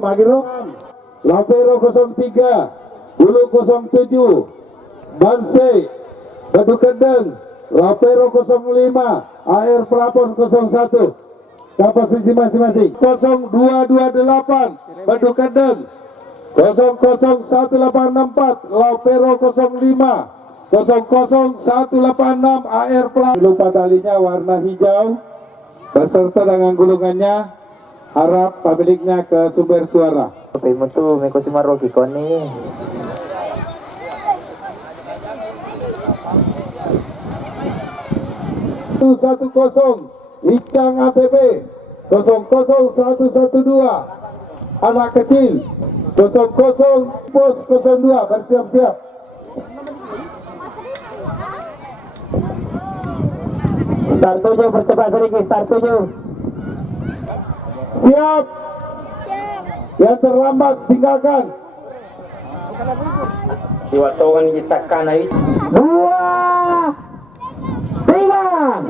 Magiro, Lapero 03, Bulu 07, Banse, Badu Kendeng, Lapero 05, AR Pelapon 01, kapasiti masing-masing 0228, Badu Kendeng, 001864, Lapero 05, 00186, AR Pelapon. Lupa talinya warna hijau, beserta dengan gulungannya. Harap pemiliknya ke sumber suara. Tapi mutu meko si Maroki koni. Satu kosong Icang ATP 00112 anak kecil 00 pos 02 bersiap-siap. Start 7 percepat sedikit, start 7. Siap. Yang terlambat tinggalkan. Diwatokan gisakan ay 2 3.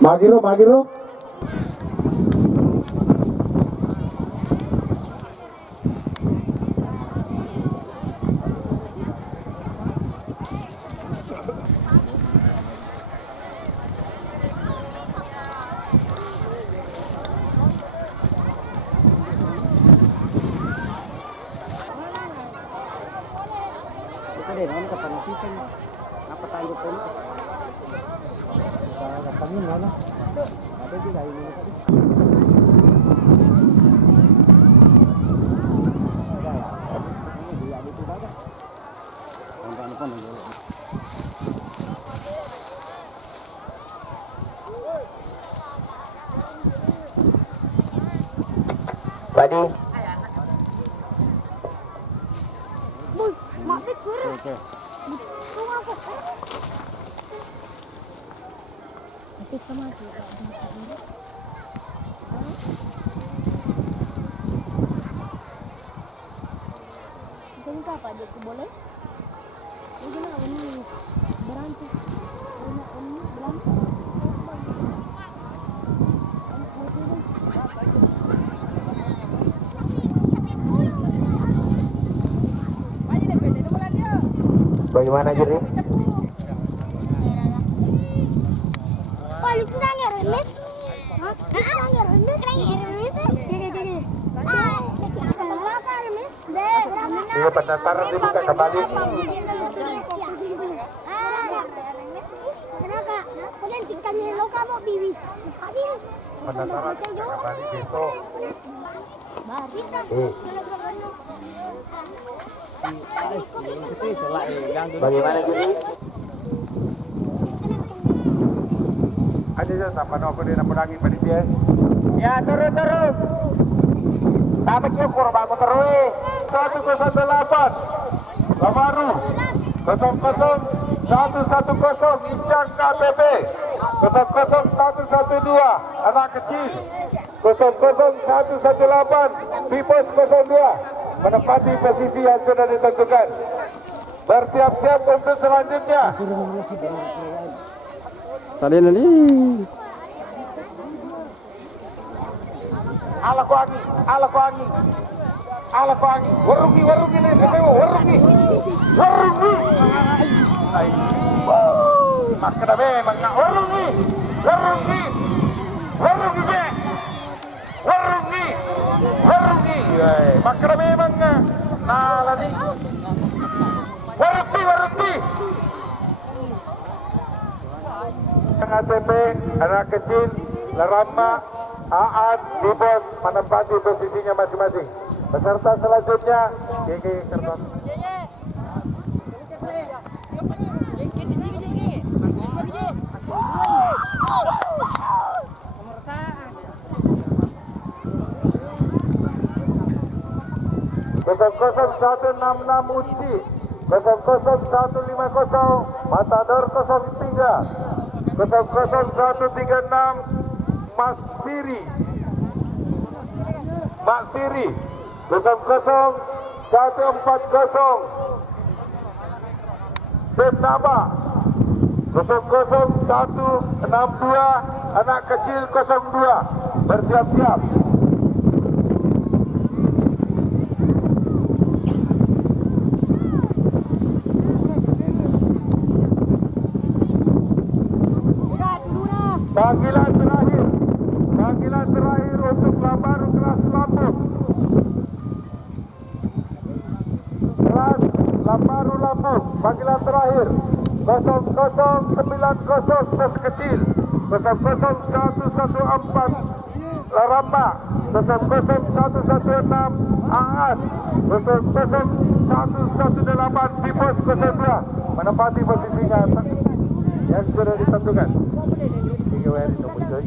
Magiro. Padi. Apa aja boleh? Ini berantai. Ini berantai. Bagaimana jadi? Balik nang remes. Nang remes. Iya, pendaftaran dibuka kembali. Pendaftaran kembali besok. Bagaimana jadi? Aja sampai aku dia menangi panitia. Ya terus. Dapat syukur bangun terus. 108 Lamaru 00110 Icang KTP 00112 anak kecil 00118 Pipos 02 menempati posisi yang sudah ditentukan. Bersiap-siap untuk selanjutnya. Salin ini. Ala ko angi. Warungi nih, warungi. Ay. Makna memang nak warungi. Makna memang nalani. Warungi. ATP anak kecil, Larama, Aat, Bibos menempati posisinya masing-masing. Peserta selanjutnya GG Kertas. Kosong 166 Uci 00150 Matador 03 00136 Mas Siri. Mak Siri 00140 Bernama 00162 anak kecil 02 bersiap-siap. Panggilan terakhir untuk Lambaru kelas Lampung. Kelas Lambaru Lampung, panggilan terakhir 0090 bus kecil, 00114 Laramba, 00116 Aan, 00118 di pos 02 menempati posisi yang sudah ditentukan. 3 WRI nomor coy.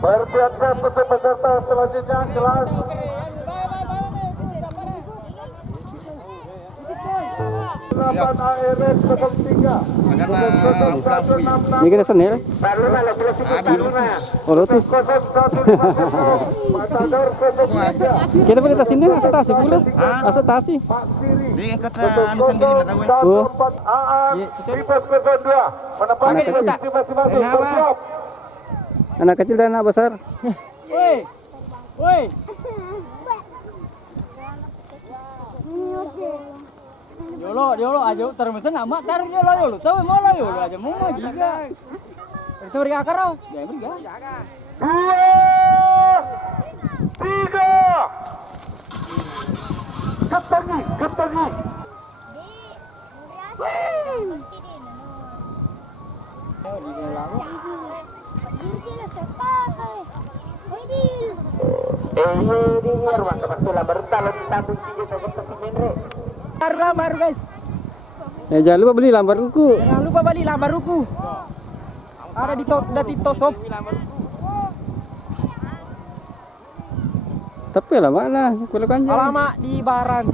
Bersiap-siap untuk peserta selanjutnya kelas ARS 03. Ini kita senil. Oh, lotus. Kita pakai tas ini asetasi pula. Asetasi. Dia kata anu sendiri nak tahu. Oh. Menempati posisi masing-masing. Bersiap. Anak kecil dan anak besar. Woi. Woi. Yolo aja termesen nama tar yolo. Tahu mau lah yolo aja mau juga. Itu beri akar oh. Ya beri ya. 2 3 Ketagi. Lambar guys. Jangan lupa beli lambar kuku. Jangan lupa beli lambar ruku. Ada di Tosop. Tapi lah mana? Kulit kanjeng. Alamak di Baran.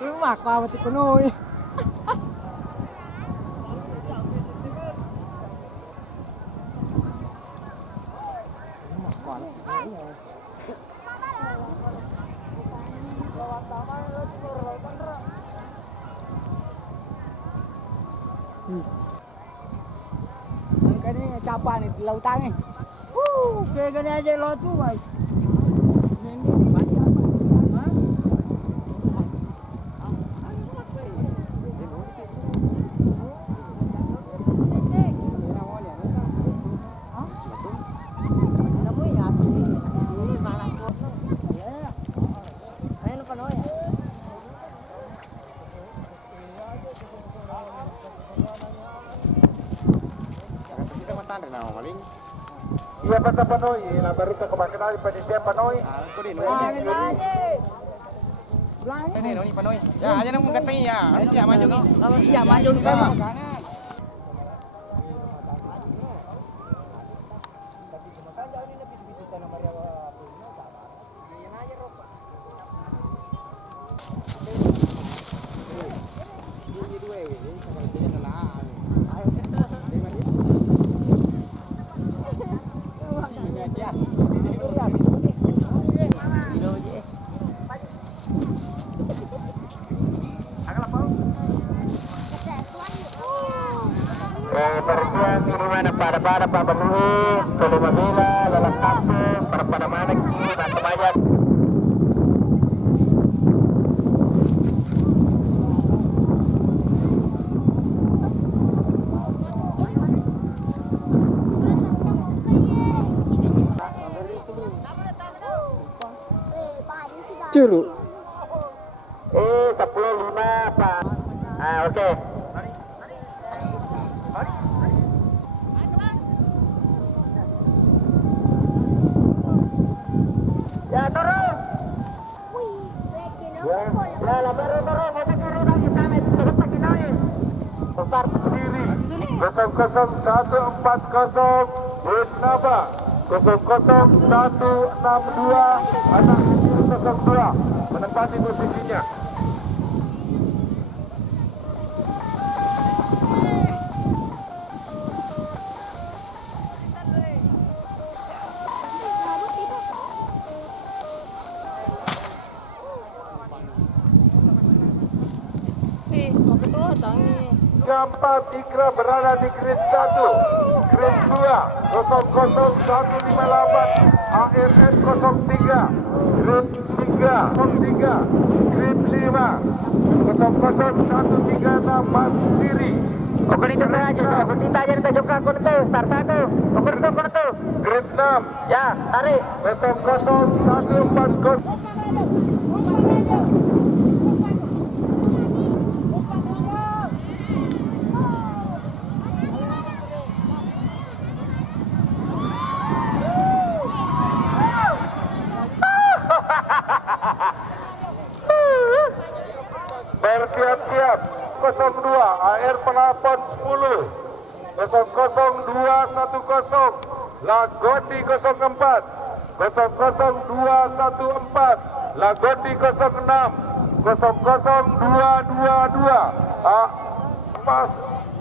Rumah kau mati penuh. Angkanya capa nih di lautan nih. Kayak gini aja lo tuh, guys. Ini mati apa? Hah? Iya pada penuhi, baru ke kebakaran panitia penuhi. Ini noni panoi. Ya, aja nang mengateng ya. Siap maju ni. Kalau siap maju kita mah. Perempuan di mana para Pak Bamui, Tolu Mabila, Lalang Kampung, para pada mana kini, Batu Banyak. Curug. 10.5 Pak. Ah, oke. Ya turun. 00140 Bernaba 00162 anak kecil 02 menempati posisinya. Keempat Ikra berada di grid 1, grid 2 00158 ARS 03, grid 3 03, grid 5 00136 Mandiri. Oke itu aja, bertinta aja kita juga kuntu, start 1, kuntu. Grid 6 Ya, tarik. 00140. Bersiap-siap 02 AR Pelapon 10 00210 Lagodi 04 00214 Lagodi 06 00222 Pas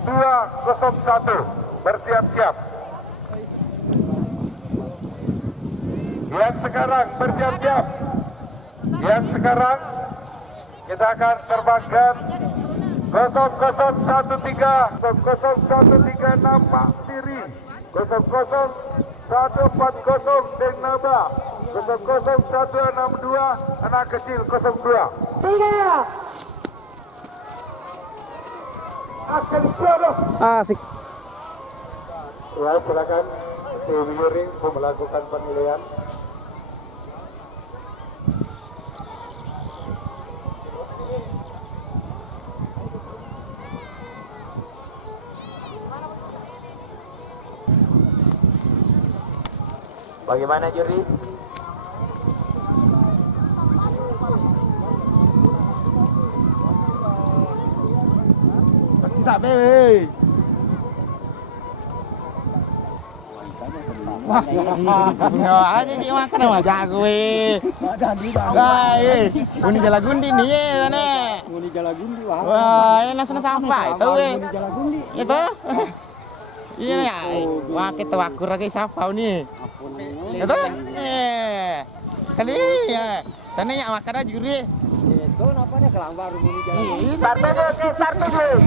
201 bersiap-siap. Yang sekarang bersiap-siap. Yang sekarang kita akan terbangkan 0013 0016 Mandiri 00140 Dengnaba 00162 anak kecil 02 akan disuruh. Asik. Ya, silakan si Wiring melakukan penilaian. Bagaimana juri? Bisa bebe. Wah, aja sih makan sama jago Uni Jalagundi nih ya nih. Uni Jalagundi wah. Wah, enak sampah itu Itu. Iya ya. Wah, kita wakur lagi siapa nih? Itu? Kali ya. Tanya ya makan aja juri. Itu napanya kelambar Uni Jalagundi. Start dulu.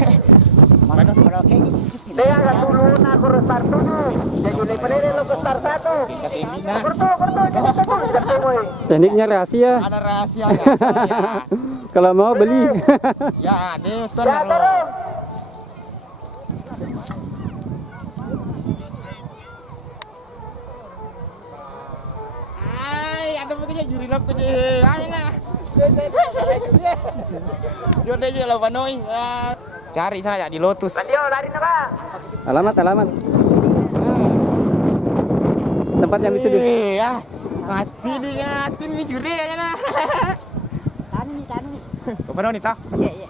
Mana ada kayak gitu. Dia agak dulu aku start dulu. Jadi lepas ini lo ke start 1. Tekniknya rahasia. Ada rahasia ya. Kalau mau beli. Ya, deh, tuh Ya, terus. Ada begitu juri lo kerja. Ayo nah. Juri aja lo panoi. Cari saya di Lotus. Lanjut, lari nak. Alamat. Tempat yang bisa di. Ya. Mati diingatin nih juri aja nah. Tanu nih. Kau panoi nih tak? Iya.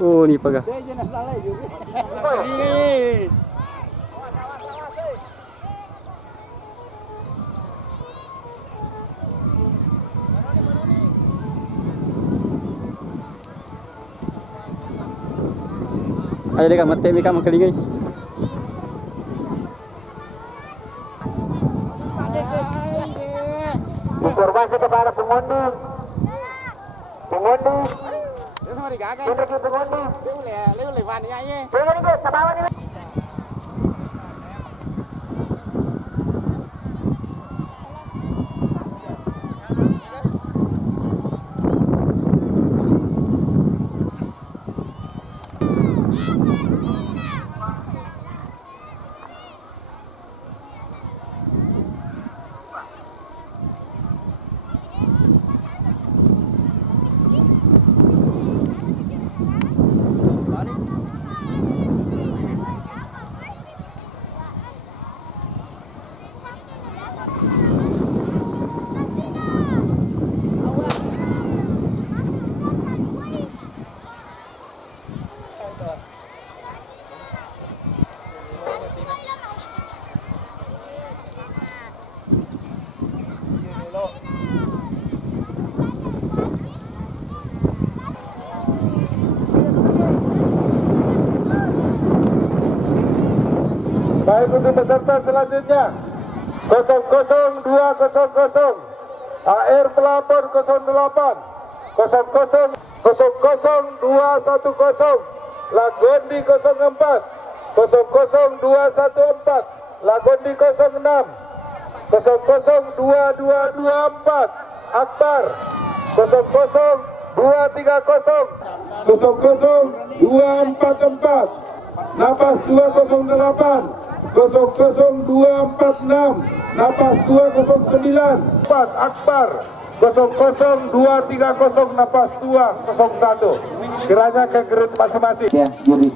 Oh, ni pagah. Ini. Ayo deh kamu temi kamu kelingai. Informasi kepada pengundi. Dia sama digagal. Pengundi. Leo levan ya ye. Tunggu nih, ke bawah nih. Baik, untuk peserta selanjutnya 00200 AR Pelapor 08 00210 Lagondi 04 00214 Lagondi 06 00224 Akbar 00230 00244 Napas 208 00246 Napas 209 Akbar 00230 Napas 201. Kiranya ke grade masing-masing. Ya, juri.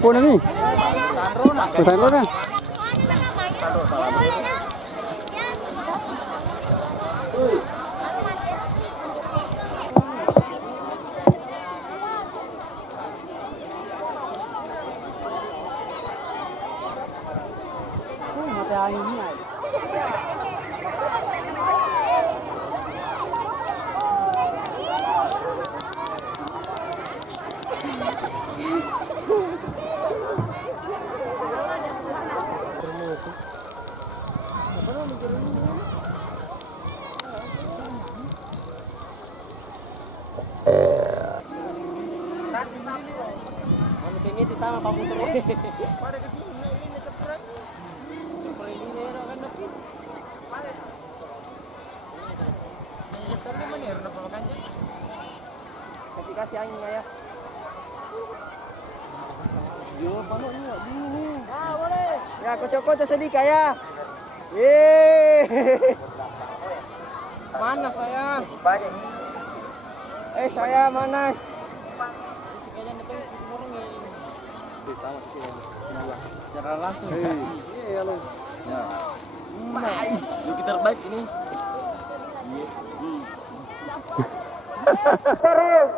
Puna nih. Sandro na. Mati angin ni. Ini ditama kamu terus. Pada ke sini ini cepat. Ini kan lebih. Tapi mana ya renov kan? Ketika si angin ya. Yo, mana ni? Ah, boleh. Ya, kocok-kocok sedikit ya. Mana saya? Saya mana? Secara langsung. Iya lo. Ya. Yuk kita terbaik ini. Terus.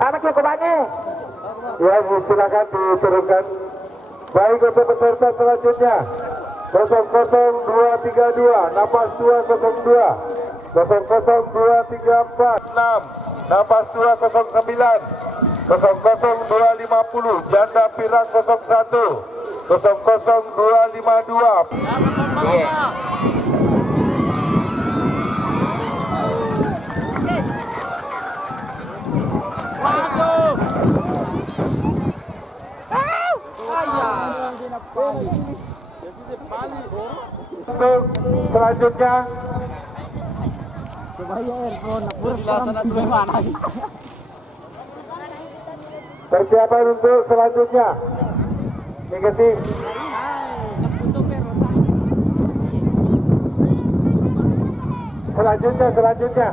Anak hukumannya. Ya, silakan diturunkan. Baik, untuk peserta selanjutnya 00232 Napas 202 00234 6 Napas 209 00250 Janda Pirak 01 00252. Untuk selanjutnya persiapan untuk selanjutnya negatif. Selanjutnya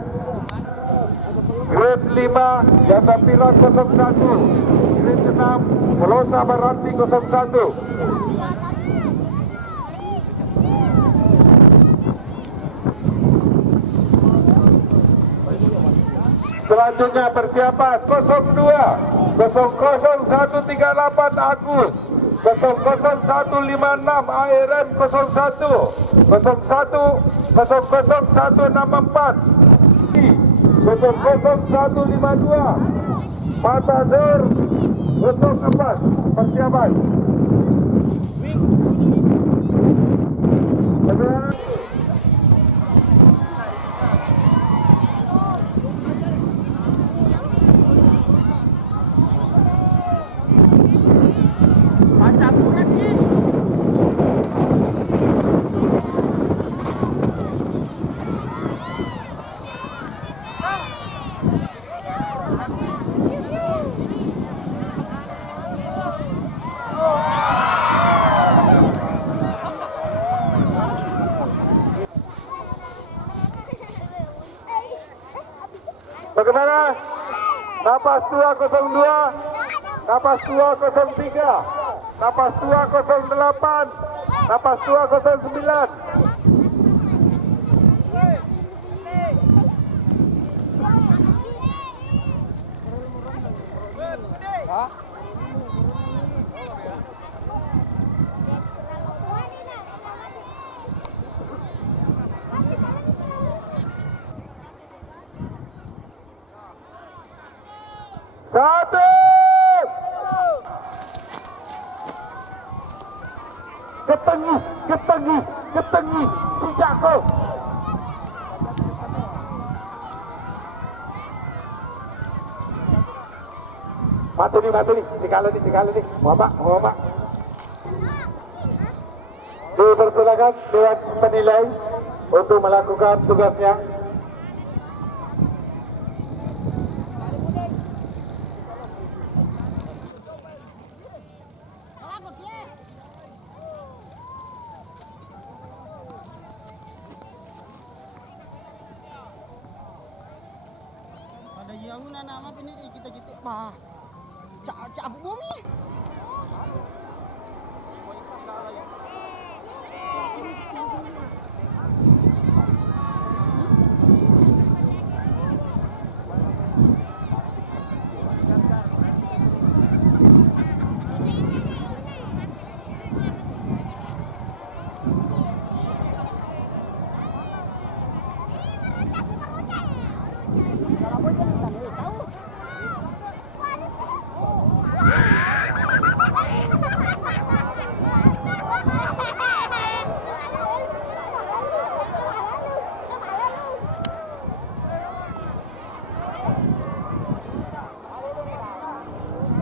grade 5 Janda Pirak 01, grade 6 Pelosa Baranti 01. Selanjutnya persiapan 00138 Agus 00156 ARM 01 00164 00152 Matador 04. Persiapan bagaimana? Napas 202, Napas 203, Napas 208, Napas 209. ketengi, Sijako. Mati nih, dikala nih, Muhammad. Dipersilakan Dewan Penilai untuk melakukan tugasnya. Pada yang nama ini kita bah cak bumi.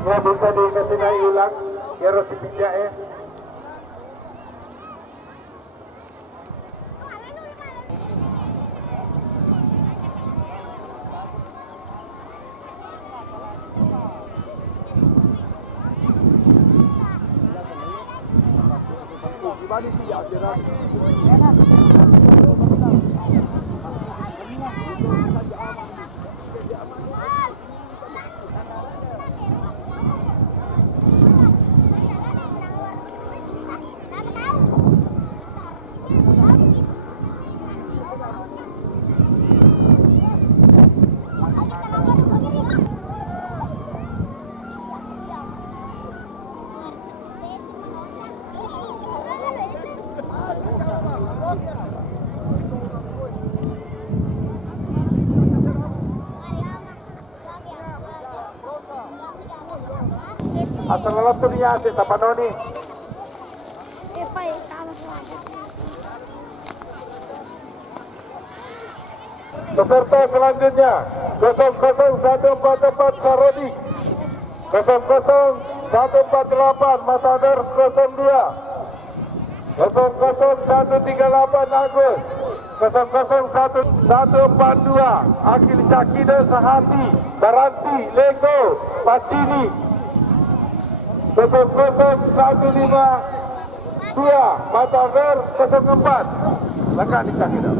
Ya bisa dikasih ulang, ya harus dipindah ya. Assalamualaikum ya, siapa noni? Peserta selanjutnya 001444 Sarodi, 00148 Matador 02, 00138 Agus, 00142 Akil Cakida Sahati, Baranti Lego Pacini, 00152 Matador 04 Lengkap di Cakida.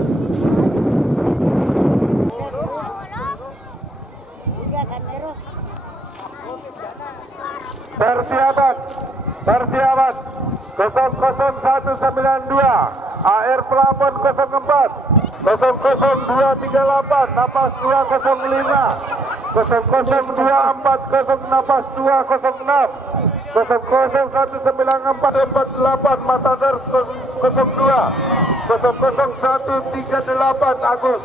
Persiapan 00192 AR Pelapon 04, 00238 Napas 205, 00240 Napas 206, 0019448 Matador 02, 00138 Agus,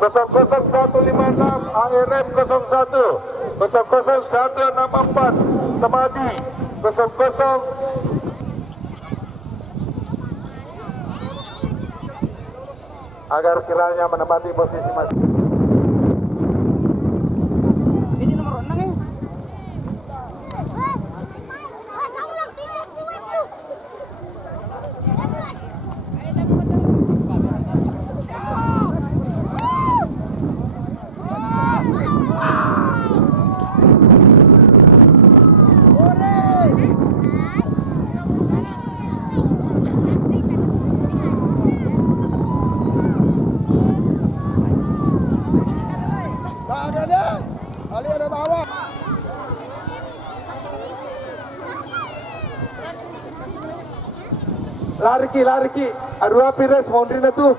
00156 ARM 01, 00164 Semadi, 00 agar kiranya menempati posisi masing. Ini nomor 6 ya. Lari ki, Adua Pires, Mondrina tu.